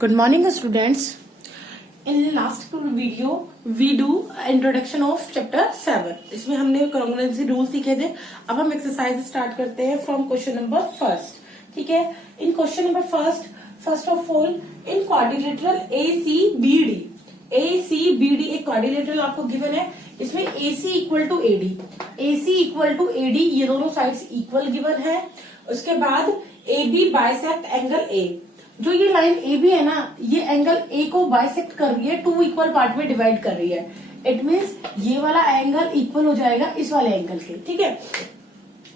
Good morning students. In last video we do introduction of chapter 7. इसमें हमने congruency rule सीखे थे. अब हम एक्सरसाइज स्टार्ट करते हैं फ्रॉम क्वेश्चन नंबर फर्स्ट. ठीक है. In question number first of all in quadrilateral ACBD एक क्वाड्रिलेटरल आपको गिवन है. इसमें AC इक्वल टू AD ये दोनों साइड्स इक्वल गिवन है. उसके बाद AB बाइसेक्ट एंगल A. जो ये लाइन ए बी है ना, ये एंगल ए को बाइसेक्ट कर रही है, टू इक्वल पार्ट में डिवाइड कर रही है. इट मीन्स ये वाला एंगल इक्वल हो जाएगा इस वाले एंगल के. ठीक है.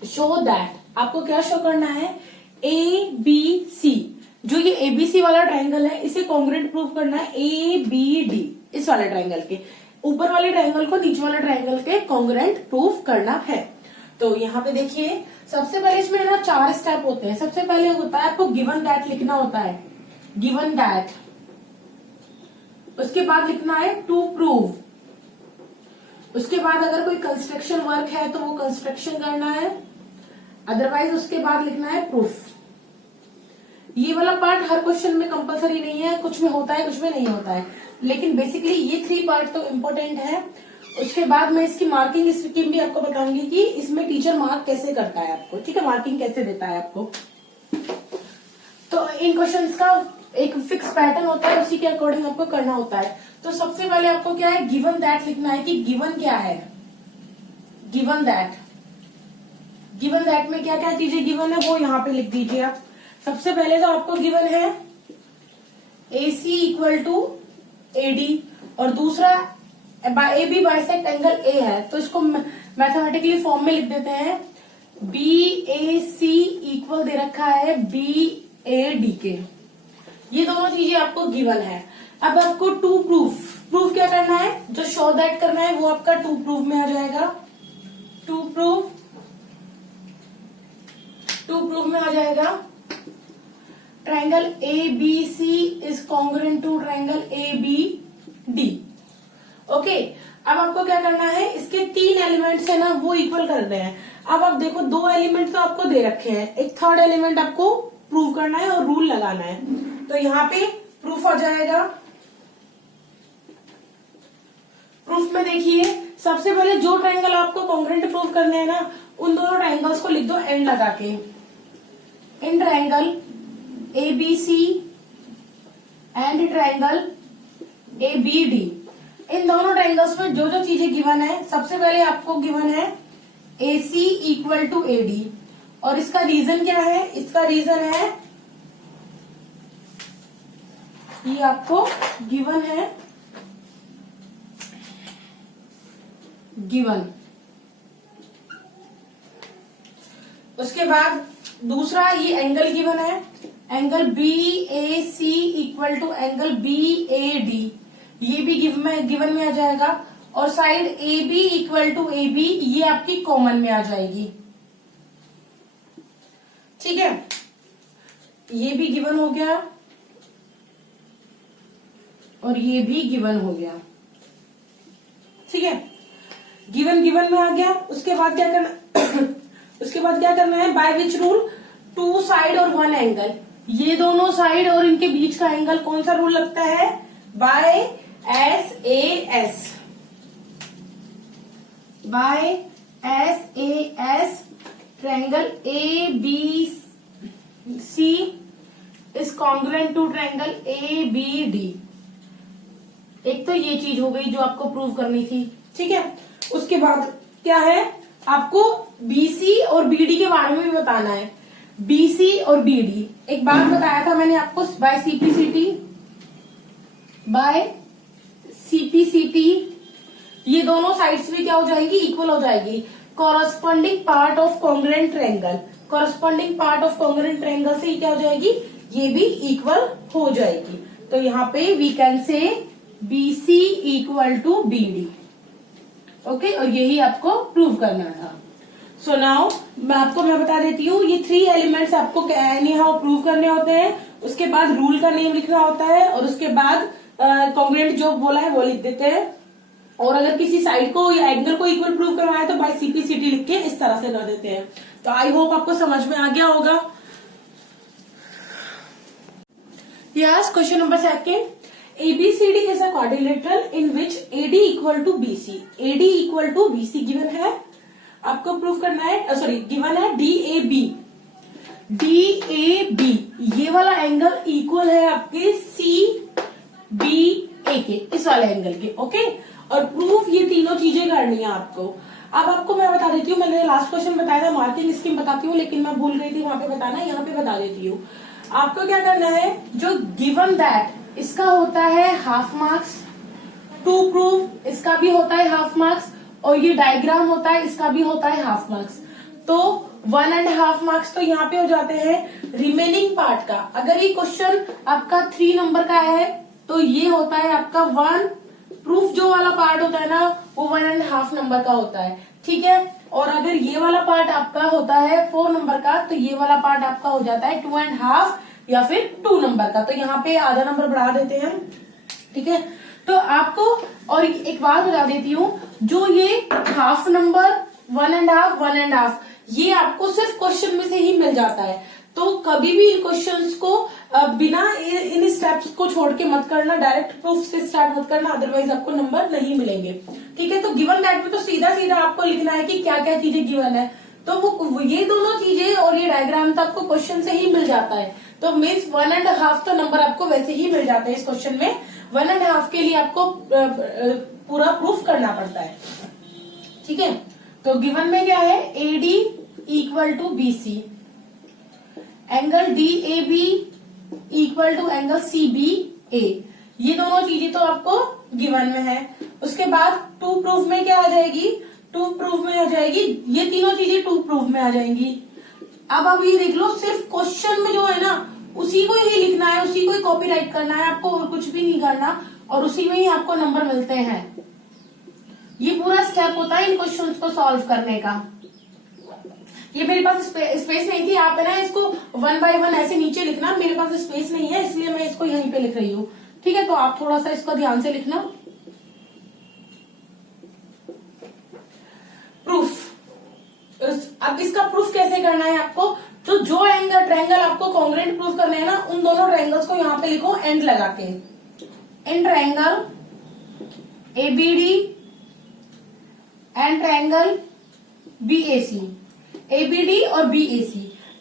शो दैट आपको क्या शो करना है, ABC जो ये ABC वाला ट्राइंगल है इसे कॉन्ग्रुएंट प्रूव करना है ABD इस वाले ट्राइंगल के. ऊपर वाले ट्राइंगल को नीचे वाले ट्राइंगल के कॉन्ग्रुएंट प्रूव करना है. तो यहाँ पे देखिए सबसे पहले इसमें ना 4 स्टेप होते हैं. सबसे पहले होता है आपको गिवन दैट लिखना होता है, गिवन दैट. उसके बाद लिखना है टू प्रूव. उसके बाद अगर कोई कंस्ट्रक्शन वर्क है तो वो कंस्ट्रक्शन करना है, अदरवाइज उसके बाद लिखना है प्रूफ. ये वाला पार्ट हर क्वेश्चन में कंपलसरी नहीं है, कुछ में होता है कुछ में नहीं होता है, लेकिन बेसिकली ये 3 पार्ट तो इम्पोर्टेंट है. उसके बाद मैं इसकी मार्किंग स्कीम भी आपको बताऊंगी कि इसमें टीचर मार्क कैसे करता है आपको. ठीक है, मार्किंग कैसे देता है आपको. तो इन क्वेश्चंस का एक फिक्स पैटर्न होता है, उसी के अकॉर्डिंग आपको करना होता है. तो सबसे पहले आपको क्या है, गिवन दैट लिखना है कि गिवन क्या है. गिवन दैट में क्या क्या चीजें गिवन है वो यहाँ पे लिख दीजिए आप. सबसे पहले तो आपको गिवन है AC इक्वल टू AD और दूसरा AB बाइसेक्ट एंगल A है, तो इसको मैथमेटिकली फॉर्म में लिख देते हैं. BAC इक्वल दे रखा है BAD के. ये दोनों चीजें आपको गिवन है. अब आपको टू प्रूफ क्या करना है, जो शो दैट करना है वो आपका टू प्रूफ में आ जाएगा. टू प्रूफ में आ जाएगा. Triangle ABC is congruent to triangle ABD. Okay. अब आपको क्या करना है, इसके 3 एलिमेंट्स है ना वो इक्वल करने हैं. अब आप देखो 2 एलिमेंट तो आपको दे रखे हैं, एक थर्ड एलिमेंट आपको प्रूव करना है और रूल लगाना है. तो यहाँ पे प्रूफ आ जाएगा. प्रूफ में देखिए सबसे पहले जो ट्राइंगल आपको कॉन्ग्रुएंट प्रूव करने हैं ना, उन दोनों ट्राइंगल्स को लिख दो एंड लगा के. In triangle ABC and triangle ABD, इन दोनों ट्राइंगल्स में जो जो चीजें गिवन है, सबसे पहले आपको गिवन है AC इक्वल टू AD. और इसका रीजन क्या है, इसका रीजन है ये आपको गिवन है, गिवन. उसके बाद दूसरा ये एंगल गिवन है, angle BAC equal to angle BAD, ये भी गिवन में आ जाएगा. और side AB equal to AB ये आपकी कॉमन में आ जाएगी. ठीक है, ये भी गिवन हो गया और ये भी गिवन हो गया. ठीक है, गिवन में आ गया. उसके बाद क्या करना है, बाय विच रूल, 2 साइड और 1 एंगल. ये दोनों साइड और इनके बीच का एंगल कौन सा रूल लगता है, by SAS. By SAS triangle ABC is congruent to triangle ABD. एक तो ये चीज हो गई जो आपको प्रूव करनी थी. ठीक है. उसके बाद क्या है, आपको BC और BD के बारे में भी बताना है. BC और BD एक बार बताया था मैंने आपको, बाय CPCT ये दोनों साइड्स भी क्या हो जाएगी, इक्वल हो जाएगी. Corresponding part of congruent triangle से क्या हो जाएगी, ये भी इक्वल हो जाएगी. तो यहाँ पे we can say BC equal to BD. Okay. और यही आपको प्रूव करना था. सो नाउ मैं बता देती हूँ, ये 3 एलिमेंट्स आपको एनी हाउ प्रूव करने होते हैं. उसके बाद रूल का नेम लिखना होता है और उसके बाद कॉन्ग्रुएंट जो बोला है वो लिख देते हैं. और अगर किसी साइड को या एंगल को इक्वल प्रूव करना है तो बाय CPCT लिख के इस तरह से कर देते हैं. तो आई होप आपको समझ में आ गया होगा. Yes, question number second. ABCD is a quadrilateral in which AD equal to BC. AD equal to BC given है, आपको प्रूफ करना है, सॉरी गिवन है DAB. DAB ये वाला एंगल इक्वल है आपके CBA के, इस वाले एंगल के. ओके, और प्रूफ ये तीनों चीजें करनी है आपको. अब आपको मैं बता देती हूँ, मैंने लास्ट क्वेश्चन बताया था, मार्किंग स्कीम बताती हूँ, लेकिन मैं भूल गई थी वहां पे बताना, यहाँ पे बता देती हूँ. आपको क्या करना है, जो गिवन दैट इसका होता है हाफ मार्क्स, टू प्रूफ इसका भी होता है हाफ मार्क्स, और ये डायग्राम होता है इसका भी होता है हाफ मार्क्स. तो 1.5 मार्क्स तो यहाँ पे हो जाते हैं. रिमेनिंग पार्ट का, अगर ये क्वेश्चन आपका 3 नंबर का है तो ये होता है आपका 1. प्रूफ जो वाला पार्ट होता है ना वो 1.5 नंबर का होता है. ठीक है, और अगर ये वाला पार्ट आपका होता है 4 नंबर का तो ये वाला पार्ट आपका हो जाता है 2.5 या फिर 2 नंबर का. तो यहाँ पे आधा नंबर बढ़ा देते हैं. ठीक है, तो आपको और एक बात बता देती हूँ, जो ये हाफ नंबर 1.5 ये आपको सिर्फ क्वेश्चन में से ही मिल जाता है. तो कभी भी इन क्वेश्चंस को बिना इन स्टेप्स को छोड़ के मत करना, डायरेक्ट प्रूफ से स्टार्ट मत करना, अदरवाइज आपको नंबर नहीं मिलेंगे. ठीक है, तो गिवन दैट में तो सीधा सीधा आपको लिखना है कि क्या क्या चीजें गिवन है. तो वो ये दोनों चीजें और ये डायग्राम तो आपको क्वेश्चन से ही मिल जाता है. तो मीन्स 1.5 तो नंबर आपको वैसे ही मिल जाता है इस क्वेश्चन में. 1.5 के लिए आपको पूरा प्रूफ करना पड़ता है. ठीक है, तो गिवन में क्या है, AD equal to BC, angle DAB equal to angle CBA. ये दोनों चीजें तो आपको गिवन में है. उसके बाद टू प्रूफ में क्या आ जाएगी, टू प्रूफ में आ जाएगी, ये तीनों चीजें टू प्रूफ में आ जाएंगी. अब ये देख लो, सिर्फ क्वेश्चन में जो है ना उसी को ही लिखना है, उसी को ही कॉपीराइट करना है आपको, और कुछ भी नहीं करना, और उसी में ही आपको नंबर मिलते हैं. ये पूरा स्टेप होता है इन क्वेश्चंस को सॉल्व करने का. ये मेरे पास स्पेस नहीं थी, आप है ना इसको 1 बाय 1 ऐसे नीचे लिखना, मेरे पास स्पेस नहीं है इसलिए मैं इसको यहीं पे लिख रही हूँ. ठीक है, तो आप थोड़ा सा इसको ध्यान से लिखना. प्रूफ, अब इसका प्रूफ कैसे करना है आपको, तो जो एंगल ट्रायंगल आपको कॉन्ग्रुएंट प्रूफ करने हैं ना, उन दोनों ट्रायंगल्स को यहाँ पे लिखो एंड लगा के. And triangle ABD and triangle BAC. ABD और BAC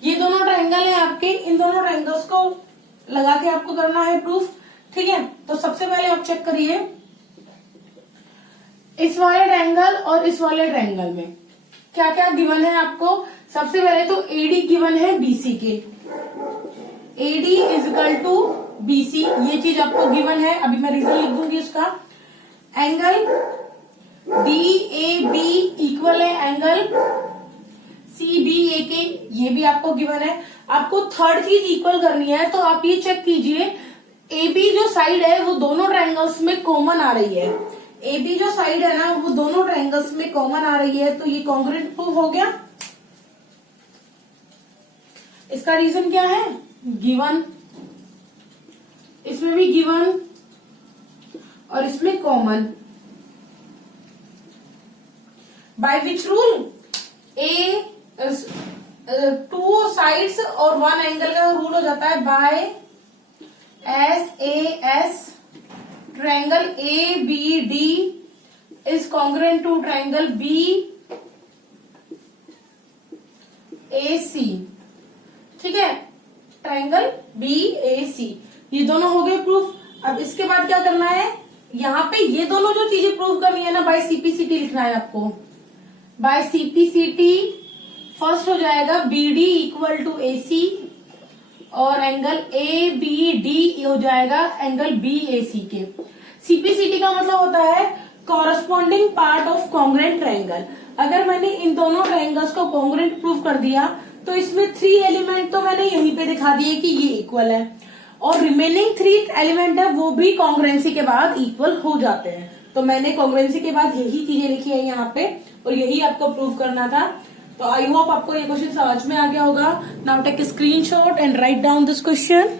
ये दोनों ट्रायंगल हैं आपके, इन दोनों ट्रायंगल्स को लगा के आपको करना है प्रूफ. ठीक है, तो सबसे पहले आप चेक करिए, इस वाले ट्रायंगल और इस वाले ट्रायंगल में क्या क्या गिवन है आपको. सबसे पहले तो AD गिवन है BC के, AD इजिकल टू BC, ये चीज आपको गिवन है. अभी मैं रीजन लिख दूंगी उसका. एंगल DAB इक्वल है एंगल CBA के, ये भी आपको गिवन है. आपको थर्ड चीज इक्वल करनी है, तो आप ये चेक कीजिए, AB जो साइड है वो दोनों ट्रायंगल्स में कॉमन आ रही है. AB जो साइड है ना वो दोनों ट्रायंगल्स में कॉमन आ रही है, तो ये कॉन्ग्रुएंट प्रूफ हो गया. इसका रीजन क्या है, गिवन, इसमें भी गिवन और इसमें common. By which rule, two sides और 1 एंगल का रूल हो जाता है by SAS. Triangle ABD is congruent to triangle BAC. ठीक है, ट्रायंगल BAC, ये दोनों हो गए प्रूफ. अब इसके बाद क्या करना है, यहाँ पे ये दोनों जो चीजें प्रूफ करनी है ना, बाय CPCT लिखना है आपको. बाय CPCT फर्स्ट हो जाएगा BD इक्वल टू AC और एंगल ABD हो जाएगा एंगल BAC के. CPCT का मतलब होता है corresponding part of congruent triangle. अगर मैंने इन दोनों ट्रायंगल्स को कॉन्ग्रुएंट प्रूफ कर दिया तो इसमें 3 एलिमेंट तो मैंने यहीं पे दिखा दिए कि ये इक्वल है, और रिमेनिंग 3 एलिमेंट है वो भी कॉन्ग्रुएंसी के बाद इक्वल हो जाते हैं. तो मैंने कॉन्ग्रुएंसी के बाद यही चीजें लिखी है यहाँ पे, और यही आपको प्रूव करना था. तो आई होप आपको ये क्वेश्चन समझ में आ गया होगा. Now take screenshot and write down this question.